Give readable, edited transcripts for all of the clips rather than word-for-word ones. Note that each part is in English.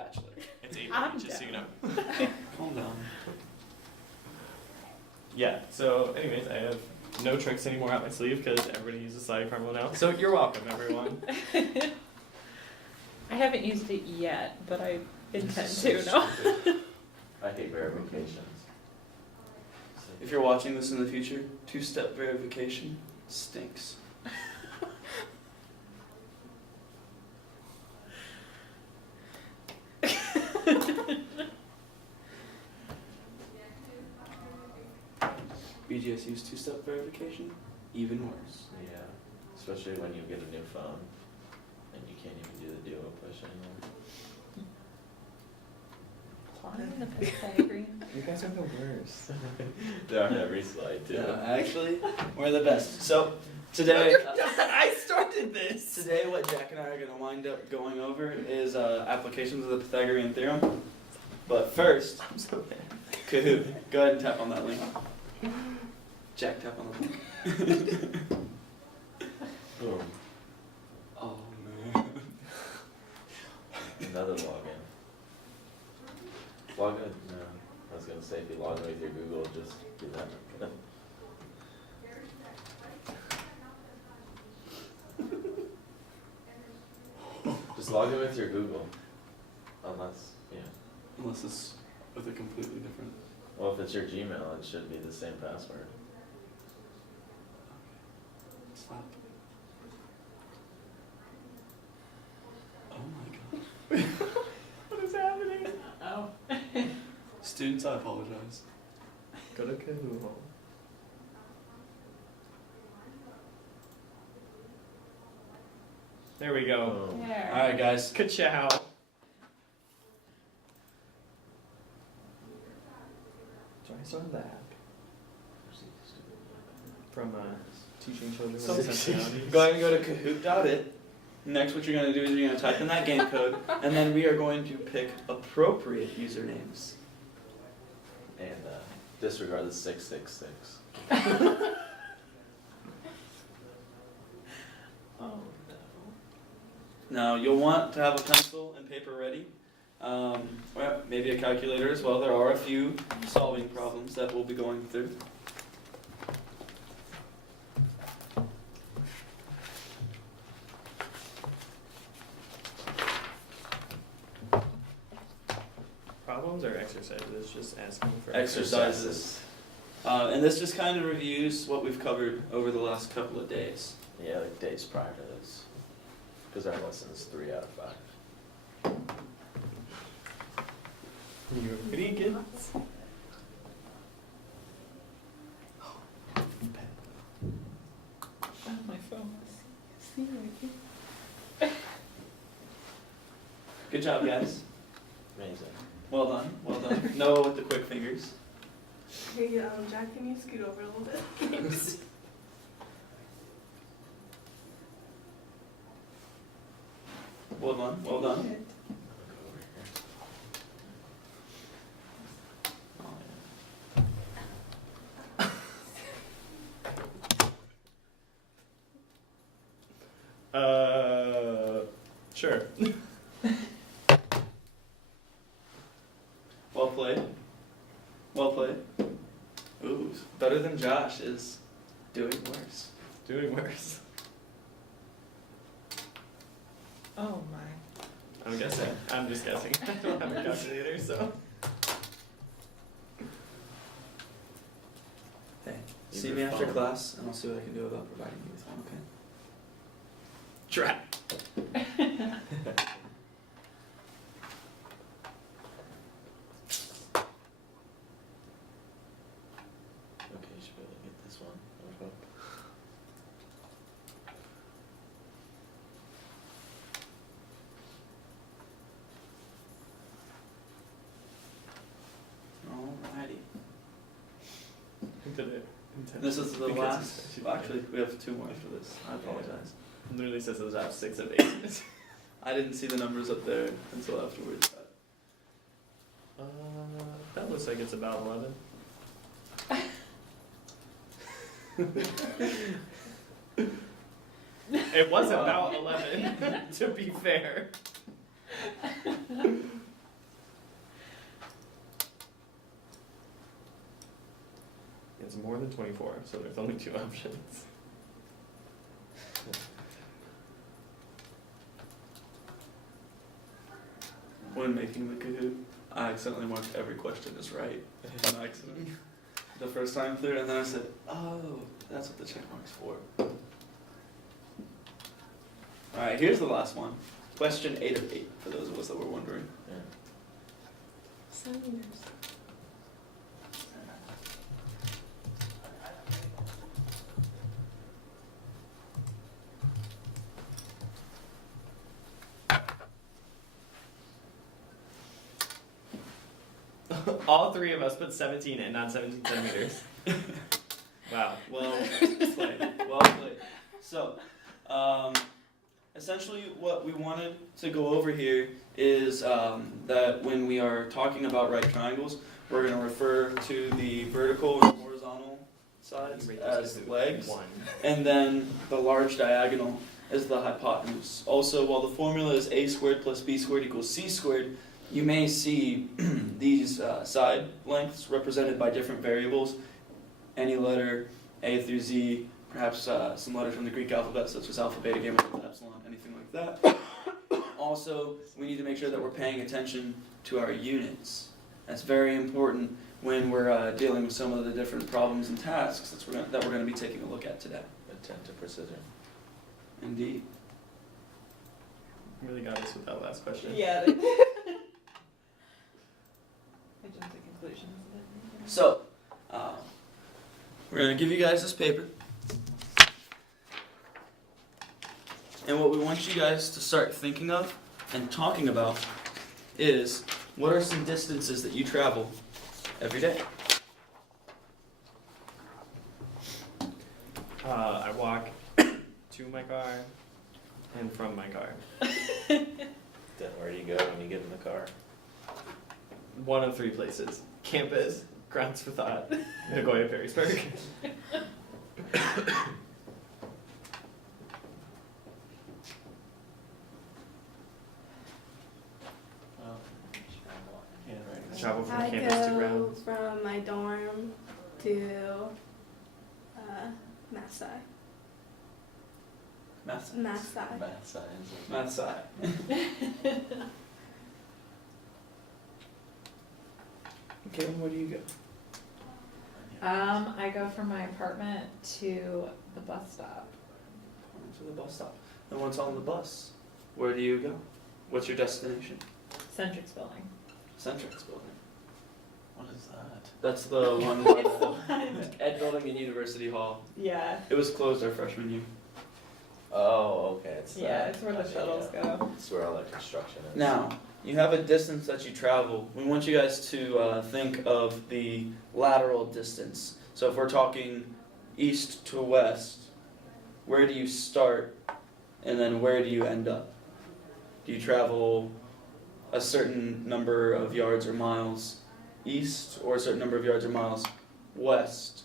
Bachelor. It's 8 I'm just so you know. Calm down. Yeah, so anyways, I have no tricks anymore up my sleeve because everybody uses slide caramel now. So you're welcome, everyone. I haven't used it yet, but I intend to, no? I hate verifications. If you're watching this in the future, 2-step verification stinks. BGS use 2-step verification, even worse. Yeah, especially when you get a new phone and you can't even do the duo push anymore. Applying the Pythagorean. You guys are the worst. They're on every slide too. Yeah, actually, we're the best. So today, I started this. today what Jack and I are going to wind up going over is applications of the Pythagorean theorem. But first, I'm so bad. Kahoot, go ahead and tap on that link. Jack, tap on the link. Boom. Oh man. Another login. Login? No. I was gonna say if you log in with your Google, just do that. Just log in with your Google. Unless, yeah. Unless it's with a completely different. Well, if it's your Gmail, it should be the same password. Slap. Oh my god. What is happening? Oh. Students, I apologize. Go to Kahoot. There we go. Boom. There. Alright, guys. Ka-chow. So I started the app from teaching children with sensibilities. Go ahead and go to kahoot.it. Next, what you're going to do is you're going to type in that game code, and then we are going to pick appropriate usernames. And disregard the 666. Oh no. Now, you'll want to have a pencil and paper ready. Well, maybe a calculator as well. There are a few solving problems that we'll be going through. Problems or exercises? Just asking for Exercises. And this just kind of reviews what we've covered over the last couple of days. Yeah, like days prior to this. Because our lesson is 3 out of 5. You ready, kids? Oh, my phone. See right Good job, guys. Amazing. Well done. Well done. Noah with the quick fingers. Hey, Jack, can you scoot over a little bit? Thanks. Well done. Well done. Sure. Well played. Well played. Ooh, better than Josh is doing worse. Doing worse. Oh my. I'm guessing. I'm just guessing. I don't have a calculator, so. Hey, Use see your me after phone. class, and I'll see what I can do about providing you with one. Okay. Trap. Okay, you should be able to get this one. I would hope. Alrighty. Did it. This is the Because last. it's- Well, actually, we have 2 more after this. I apologize. Literally says those have 6 of 8. I didn't see the numbers up there until afterwards. That looks like it's about 11. It was about 11, to be fair. it's more than 24, so there's only 2 options. When making the Kahoot, I accidentally marked every question as right on accident. The first time through, and then I said, oh, that's what the check mark's for. Alright, here's the last one. Question 8 of 8, for those of us that were wondering. Yeah. Centimeters. All 3 of us put 17 and not 17 centimeters. Wow. Well played. Well played. So, essentially what we wanted to go over here is that when we are talking about right triangles, we're going to refer to the vertical and horizontal sides as legs, 1. and then the large diagonal is the hypotenuse. Also, while the formula is a squared plus b squared equals c squared, you may see these side lengths represented by different variables. Any letter, A through Z, perhaps some letters from the Greek alphabet such as alpha, beta, gamma, delta, epsilon, anything like that. Also, we need to make sure that we're paying attention to our units. That's very important when we're dealing with some of the different problems and tasks that we're going to be taking a look at today. Attent to precision. Indeed. Really got us with that last question. Yeah. I jumped to conclusions. So, we're going to give you guys this paper. And what we want you guys to start thinking of and talking about is, what are some distances that you travel every day? I walk to my car and from my car. Then where do you go when you get in the car? 1 of 3 places. Campus, Grounds for Thought, Nagoya, Perrysburg. Travel from I campus to go grounds. from my dorm to math sci. Math science. Math sci. Math science. Math sci. Caitlin, where do you go? I go from my apartment to the bus stop. To the bus stop. And once on the bus, where do you go? What's your destination? Centrix building. Centrix building. What is that? That's the one by It's the the one. Ed building in University Hall. Yeah. It was closed our freshman year. Oh, okay. It's Yeah, that. it's where the Gotcha, shuttles yeah. go. It's where all that construction is. Now, you have a distance that you travel. We want you guys to think of the lateral distance. So if we're talking east to west, where do you start and then where do you end up? Do you travel a certain number of yards or miles east or a certain number of yards or miles west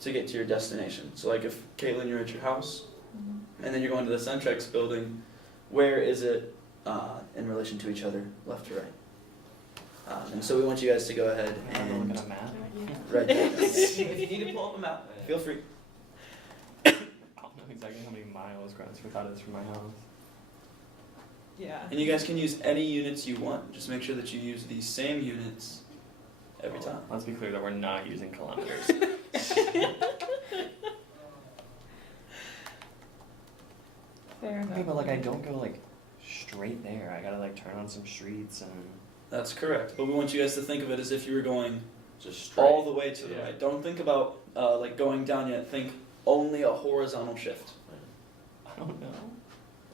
to get to your destination? So like if, Caitlin, you're at your house and then you're going to the Centrex building, where is it in relation to each other, left to right? And so we want you guys to go ahead and Look at a map. write that down. If you need to pull up a map, feel free. I don't know exactly how many miles Grounds for Thought is from my house. Yeah. And you guys can use any units you want. Just make sure that you use these same units every time. Let's be clear that we're not using kilometers. Fair enough. Okay, but like I don't go like straight there. I gotta like turn on some streets and. That's correct. But we want you guys to think of it as if you were going Just straight. all the way to the Yeah. right. Don't think about like going down yet. Think only a horizontal shift. I don't know.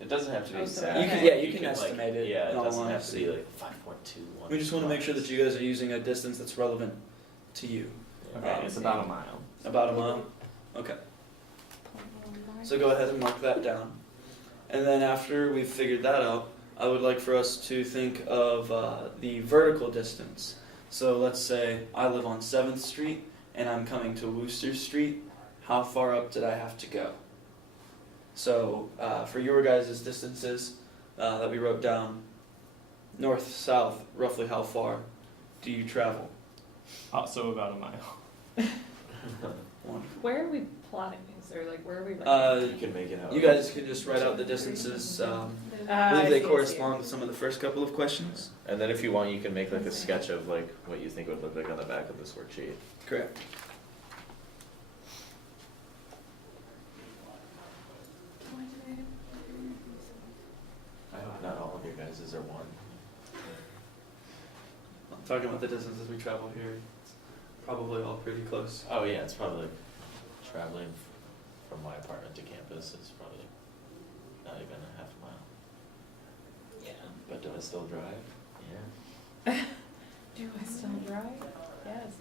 It doesn't have to be Oh, so exact. You can- yeah, you can like, estimate it Yeah, it in all doesn't have to honesty. be like 5.21. We just want to make sure that you guys are using a distance that's relevant to you. Okay, it's about a mile. About a mile? Okay. So go ahead and mark that down. And then after we've figured that out, I would like for us to think of the vertical distance. So let's say I live on 7th Street and I'm coming to Wooster Street. How far up did I have to go? So for your guys' distances that we wrote down, north, south, roughly how far do you travel? Also about a mile. Wonderful. Where are we plotting these, or like where are we? You can make it out. You guys can just write out the distances. I believe they correspond with some of the first couple of questions. And then if you want, you can make like a sketch of like what you think it would look like on the back of this worksheet. Correct. I hope not all of your guys's are one. I'm talking about the distances we travel here. It's probably all pretty close. Oh yeah, it's probably like traveling from my apartment to campus is probably not even a half mile. Yeah. But do I still drive? Yeah. Do I still drive? Yes.